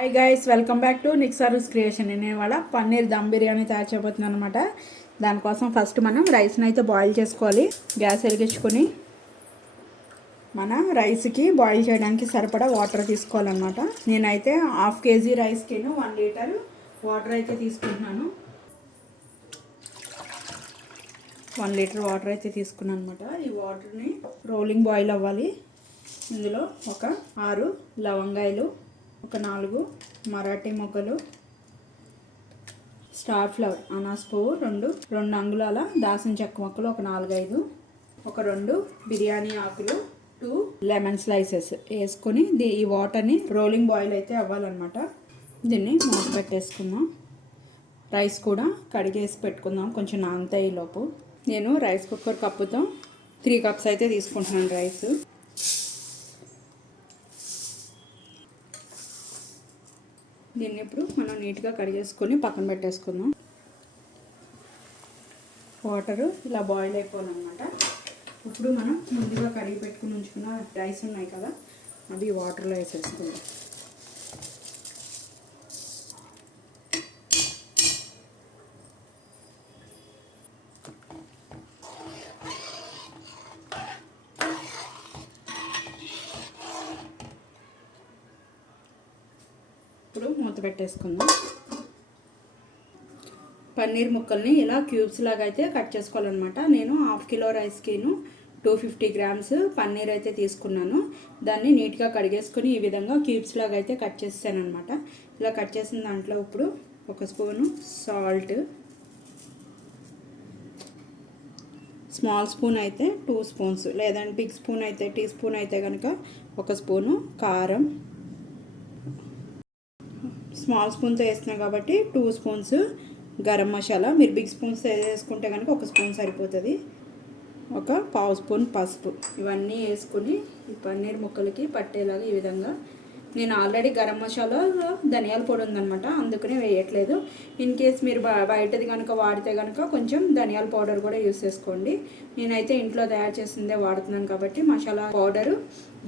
Hi guys, welcome back to నిక్సారూస్ creation. నేను ఇవాళ పన్నీర్ దమ్ బిర్యానీ తయారు చేయబోతున్నాను అనమాట. దానికోసం ఫస్ట్ మనం రైస్ని అయితే బాయిల్ చేసుకోవాలి. గ్యాస్ వెలిగించుకొని మన రైస్కి బాయిల్ చేయడానికి సరిపడా వాటర్ తీసుకోవాలన్నమాట. నేనైతే 1/2 kg రైస్కి 1 లీటర్ వాటర్ అయితే తీసుకుంటున్నాను. 1 లీటర్ వాటర్ అయితే తీసుకున్నాను అనమాట. ఈ వాటర్ని రోలింగ్ బాయిల్ అవ్వాలి. ఇందులో ఒక 6 లవంగాయలు, ఒక 4 మరాఠీ మొగ్గలు, స్టార్ ఫ్లవర్ అనాస్ పువ్వు, 2 అంగుళాల దాసిన చెక్క మొక్కలు, ఒక 4-5, ఒక 2 బిర్యానీ ఆకులు, 2 లెమన్ స్లైసెస్ వేసుకొని ఈ వాటర్ని రోలింగ్ బాయిల్ అయితే అవ్వాలన్నమాట. దీన్ని మూత పెట్టేసుకుందాం. రైస్ కూడా కడిగేసి పెట్టుకుందాం కొంచెం నానతాయి లోపు. నేను రైస్ కుక్కర్ కప్పుతో 3 కప్స్ అయితే తీసుకుంటున్నాను రైస్. దీన్ని ఇప్పుడు మనం నీట్గా కడిగేసుకొని పక్కన పెట్టేసుకుందాం. వాటరు ఇలా బాయిల్ అయిపోవాలన్నమాట. ఇప్పుడు మనం ముందుగా కడిగి పెట్టుకుని ఉంచుకున్న రైస్ ఉన్నాయి కదా, అవి వాటర్లో వేసేసుకుందాం. ఇప్పుడు మూత పెట్టేసుకుందాం. పన్నీర్ ముక్కల్ని ఇలా క్యూబ్స్ లాగా అయితే కట్ చేసుకోవాలన్నమాట. నేను 1/2 కిలో రైస్కి 250 గ్రామ్స్ పన్నీర్ అయితే తీసుకున్నాను. దాన్ని నీట్గా కడిగేసుకొని ఈ విధంగా క్యూబ్స్ లాగా అయితే కట్ చేసాను అనమాట. ఇలా కట్ చేసిన దాంట్లో ఇప్పుడు 1 స్పూను సాల్ట్, స్మాల్ స్పూన్ అయితే 2 స్పూన్స్, లేదంటే బిగ్ స్పూన్ అయితే టీ స్పూన్ అయితే కనుక 1 స్పూను కారం, స్మాల్ స్పూన్తో వేస్తున్నాం కాబట్టి 2 స్పూన్స్ గరం మసాలా. మీరు బిగ్ స్పూన్స్ వేసుకుంటే కనుక 1 స్పూన్ సరిపోతుంది. ఒక 1/2 స్పూన్ పసుపు. ఇవన్నీ వేసుకుని ఈ పన్నీర్ ముక్కలకి పట్టేలాగా ఈ విధంగా. నేను ఆల్రెడీ గరం మసాలా ధనియాల పొడి ఉందనమాట, అందుకనే వేయట్లేదు. ఇన్ కేస్ మీరు బయటది కనుక వాడితే కనుక కొంచెం ధనియాల పౌడర్ కూడా యూస్ చేసుకోండి. నేనైతే ఇంట్లో తయారు చేసిందే వాడుతున్నాను కాబట్టి మసాలా పౌడరు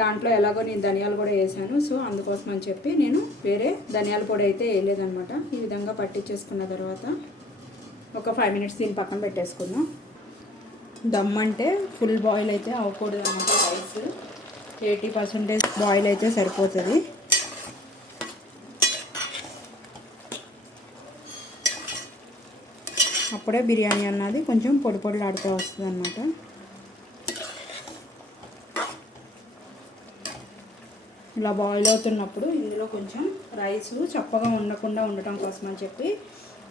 దాంట్లో ఎలాగో నేను ధనియాలు కూడా వేసాను, సో అందుకోసం అని చెప్పి నేను వేరే ధనియాల పొడి అయితే వేయలేదనమాట. ఈ విధంగా పట్టించేసుకున్న తర్వాత ఒక 5 మినిట్స్ దీన్ని పక్కన పెట్టేసుకుందాం. దమ్ అంటే ఫుల్ బాయిల్ అయితే అవ్వకూడదు అనమాట. రైస్ 80% బాయిల్ అయితే సరిపోతుంది. అప్పుడే బిర్యానీ అన్నది కొంచెం పొడి పొడిలాడుతూ వస్తుంది అనమాట. ఇలా బాయిల్ అవుతున్నప్పుడు ఇందులో కొంచెం రైస్ చప్పగా ఉండకుండా ఉండటం కోసం అని చెప్పి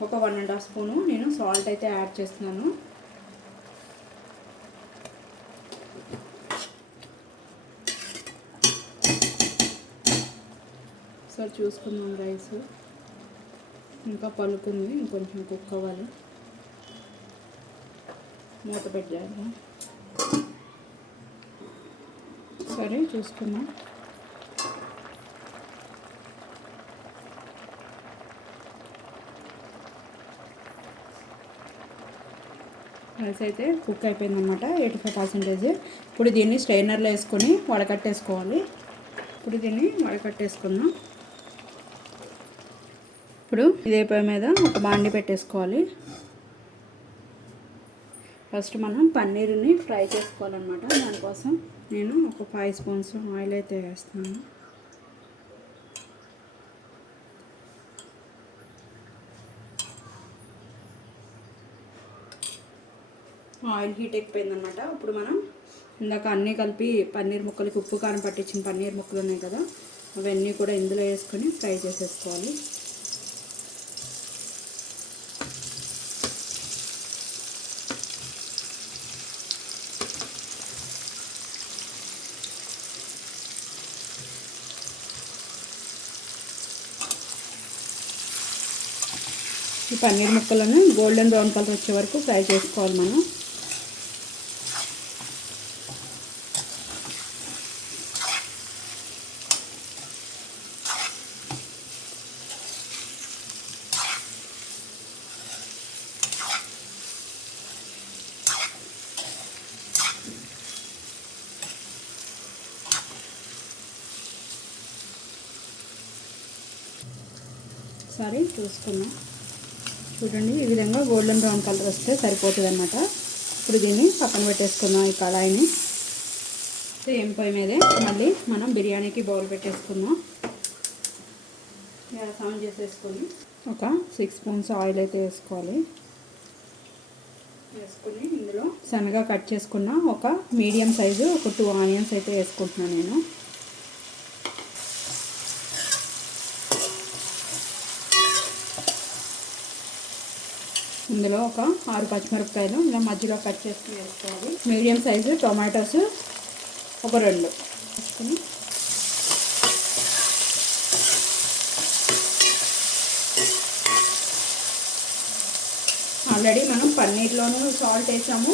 ఒక 1.5 స్పూను నేను సాల్ట్ అయితే యాడ్ చేస్తున్నాను. సో చూసుకుందాం, రైస్ ఇంకా పలుకుంది, ఇంకొంచెం కుక్ అవ్వాలి. మూత పెట్టాలి. సరే చూసుకుందాం. రైస్ అయితే కుక్ అయిపోయిందన్నమాట 85%. ఇప్పుడు దీన్ని స్ట్రైనర్లో వేసుకొని వడకట్టేసుకోవాలి. ఇప్పుడు దీన్ని వడకట్టేసుకుందాం. ఇప్పుడు ఇదే పొయ్యి మీద ఒక బాండి పెట్టేసుకోవాలి. ఫస్ట్ మనం పన్నీరుని ఫ్రై చేసుకోవాలన్నమాట. దానికోసం నేను ఒక 5 స్పూన్స్ ఆయిల్ అయితే వేస్తున్నాను. ఆయిల్ హీట్ అయిపోయిందన్నమాట. ఇప్పుడు మనం ఇందాక అన్నీ కలిపి పన్నీర్ ముక్కలకి ఉప్పు కారం పట్టించిన పన్నీర్ ముక్కలు ఉన్నాయి కదా, అవన్నీ కూడా ఇందులో వేసుకొని ఫ్రై చేసేసుకోవాలి. ఈ పన్నీర్ ముక్కలను గోల్డెన్ బ్రౌన్ కలర్ వచ్చే వరకు ఫ్రై చేసుకోవాలి మనం. ఒకసారి చూసుకున్నాం. చూడండి ఈ విధంగా గోల్డెన్ బ్రౌన్ కలర్ వస్తే సరిపోతుంది అన్నమాట. ఇప్పుడు దీన్ని పక్కన పెట్టేసుకుందాం. ఈ కళాయిని సేమ్ పొయ్యి మీదే మళ్ళీ మనం బిర్యానీకి బౌల్ పెట్టేసుకుందాం. గ్యాస్ ఆన్ చేసేసుకొని ఒక 6 స్పూన్స్ ఆయిల్ అయితే వేసుకోవాలి. వేసుకుని ఇందులో సన్నగా కట్ చేసుకున్న ఒక మీడియం సైజు ఒక 2 ఆనియన్స్ అయితే వేసుకుంటున్నాను నేను. ఇందులో ఒక 6 పచ్చిమిరపకాయలు ఇలా మధ్యలో కట్ చేసుకుని వేసుకోవాలి. మీడియం సైజు టొమాటోస్ ఒక 2 వేసుకుని ఆల్రెడీ మనం పన్నీర్లోనూ సాల్ట్ వేసాము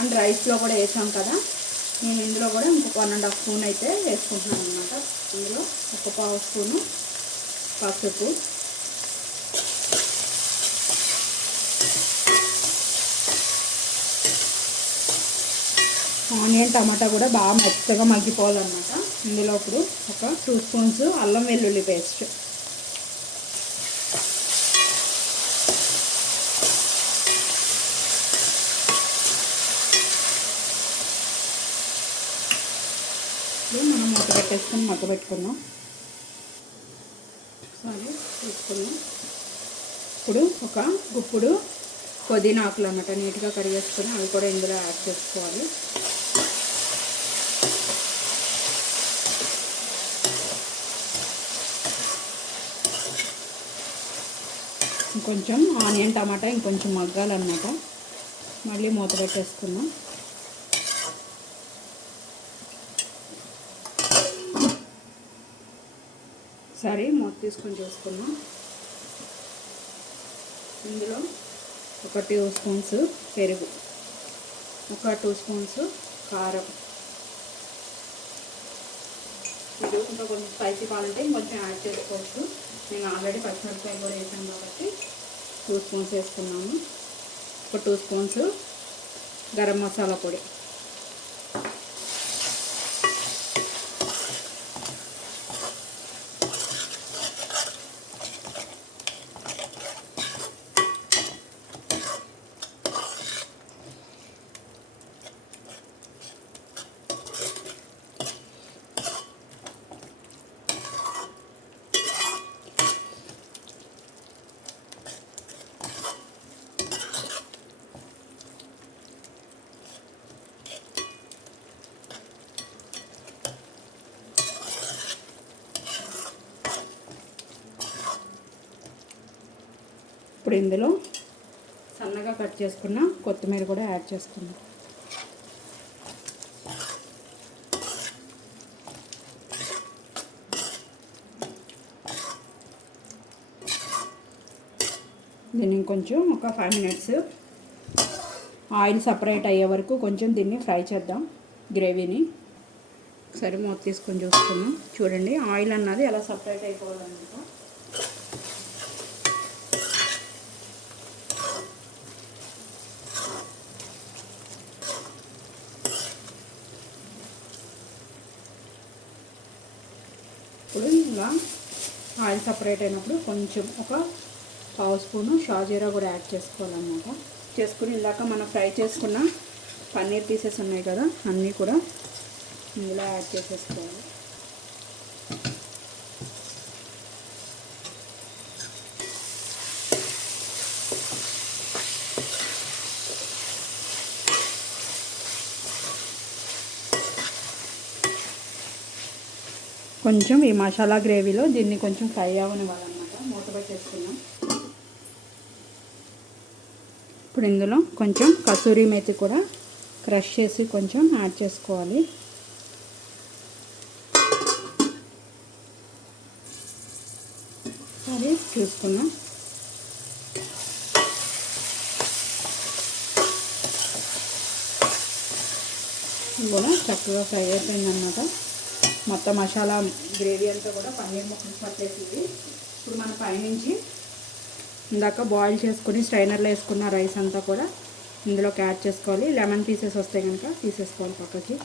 అండ్ రైస్లో కూడా వేసాం కదా. నేను ఇందులో కూడా ఇంకొక 1.5 స్పూన్ అయితే వేసుకుంటున్నాను అన్నమాట. ఇందులో ఒక 1/2 స్పూను పసుపు, ఆనియన్ టమాటా కూడా బాగా మెత్తగా మగ్గిపోవాలన్నమాట. ఇందులో ఇప్పుడు ఒక 2 స్పూన్స్ అల్లం వెల్లుల్లి పేస్ట్, మనం మూత పెట్టేసుకొని మగ్గబెట్టుకుందాం. సరే తీసుకున్నాం. ఇప్పుడు ఒక గుప్పుడు పుదీనా ఆకులు అన్నమాట నీట్గా కరిగేసుకొని అవి కూడా ఇందులో యాడ్ చేసుకోవాలి. ఇంకొంచెం ఆనియన్ టమాటా ఇంకొంచెం మగ్గాలన్నమాట. మళ్ళీ మూత పెట్టేసుకుందాం. సరే మూత తీసుకొని చూసుకుందాం. ఇందులో ఒక 2 స్పూన్స్ పెరుగు, ఒక 2 స్పూన్స్ కారం, ఇది ఇంకా కొంచెం స్పైసీ కావాలంటే ఇంకొంచెం యాడ్ చేసుకోవచ్చు. నేను ఆల్రెడీ పచ్చిమిరపకాయలు కూడా వేసాను కాబట్టి 2 స్పూన్స్ వేసుకున్నాను. ఒక 2 స్పూన్స్ గరం మసాలా పొడి, ఇప్పుడు ఇందులో సన్నగా కట్ చేసుకున్న కొత్తిమీర కూడా యాడ్ చేసుకుందాం. దీన్ని కొంచెం ఒక 5 మినిట్స్ ఆయిల్ సపరేట్ అయ్యే వరకు కొంచెం దీన్ని ఫ్రై చేద్దాం గ్రేవీని. ఒకసారి మూత తీసుకొని చూసుకుందాం. చూడండి ఆయిల్ అన్నది ఎలా సపరేట్ అయిపోవాలన్నమాట. ఇప్పుడు ఇలా ఆయిల్ సపరేట్ అయినప్పుడు కొంచెం ఒక 1/2 స్పూను షాజీరా కూడా యాడ్ చేసుకోవాలన్నమాట. చేసుకుని ఇందాక మనం ఫ్రై చేసుకున్న పన్నీర్ పీసెస్ ఉన్నాయి కదా అన్నీ కూడా ఇందులో యాడ్ చేసేసుకోవాలి. కొంచెం ఈ మసాలా గ్రేవీలో దీన్ని కొంచెం ఫ్రై అవ్వనివ్వాలన్నమాట. మూత పెట్టేసుకున్నాం. ఇప్పుడు ఇందులో కొంచెం కసూరి మేతి కూడా క్రష్ చేసి కొంచెం యాడ్ చేసుకోవాలి. సరే చూసుకున్నాం. కూడా చక్కగా ఫ్రై అయిపోయిందన్నమాట. మొత్తం మసాలా గ్రేవీ అంతా కూడా పన్నీర్ ముక్కలు పట్టేసింది. ఇప్పుడు మన పైనుంచి ఇందాక బాయిల్ చేసుకుని స్ట్రైనర్లో వేసుకున్న రైస్ అంతా కూడా ఇందులోకి యాడ్ చేసుకోవాలి. లెమన్ పీసెస్ వస్తే కనుక తీసేసుకోవాలి పక్కకి.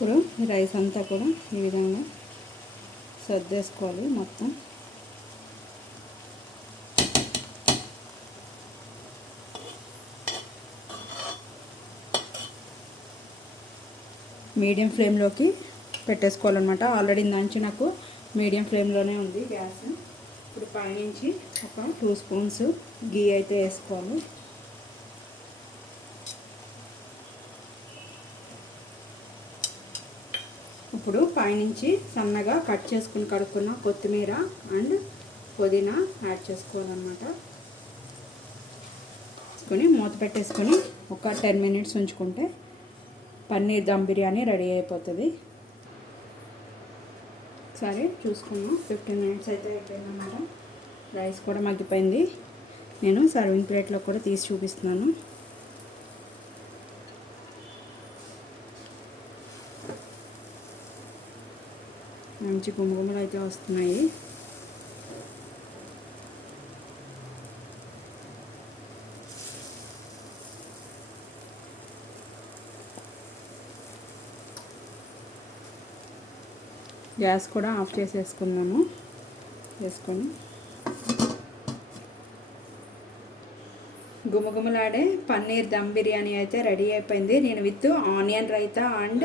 ఇప్పుడు ఈ రైస్ అంతా కూడా ఈ విధంగా సర్దేసుకోవాలి మొత్తం. మీడియం ఫ్లేమ్లోకి పెట్టేసుకోవాలన్నమాట. ఆల్రెడీ దంచి నాకు మీడియం ఫ్లేమ్లోనే ఉంది గ్యాస్. ఇప్పుడు పైనుంచి ఒక 2 స్పూన్స్ గీ అయితే వేసుకోవాలి. ఇప్పుడు పైనుంచి సన్నగా కట్ చేసుకుని కడుక్కున్న కొత్తిమీర అండ్ పుదీనా యాడ్ చేసుకోవాలన్నమాట. వేసుకొని మూత పెట్టేసుకొని ఒక 10 మినిట్స్ ఉంచుకుంటే పన్నీర్ దమ్ బిర్యానీ రెడీ అయిపోతుంది. సరే చూసుకున్నాం, 15 మినిట్స్ అయితే అయిపోయిందన్నమాట. రైస్ కూడా మగ్గిపోయింది. నేను సర్వింగ్ ప్లేట్లో కూడా తీసి చూపిస్తున్నాను. మంచి గుమగుమలు అయితే వస్తున్నాయి. గ్యాస్ కూడా ఆఫ్ చేసేసుకున్నాను. వేసుకొని గుమగుమలాడే పన్నీర్ దమ్ బిర్యానీ అయితే రెడీ అయిపోయింది. నేను with onion raita and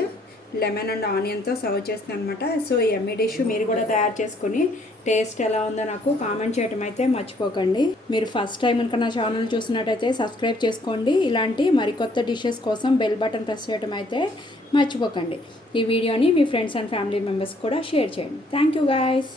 lemon and ఆనియన్తో సర్వ్ చేస్తాను అనమాట. సో ఈ ఎమ్మీ డిష్ మీరు కూడా తయారు చేసుకొని టేస్ట్ ఎలా ఉందో నాకు కామెంట్ చేయడం అయితే మర్చిపోకండి. మీరు ఫస్ట్ టైం కనుక నా ఛానల్ చూసినట్టయితే సబ్స్క్రైబ్ చేసుకోండి. ఇలాంటి మరికొత్త డిషెస్ కోసం బెల్ బటన్ ప్రెస్ చేయడం అయితే మర్చిపోకండి. ఈ వీడియోని మీ ఫ్రెండ్స్ అండ్ ఫ్యామిలీ మెంబర్స్ కూడా షేర్ చేయండి. Thank you guys.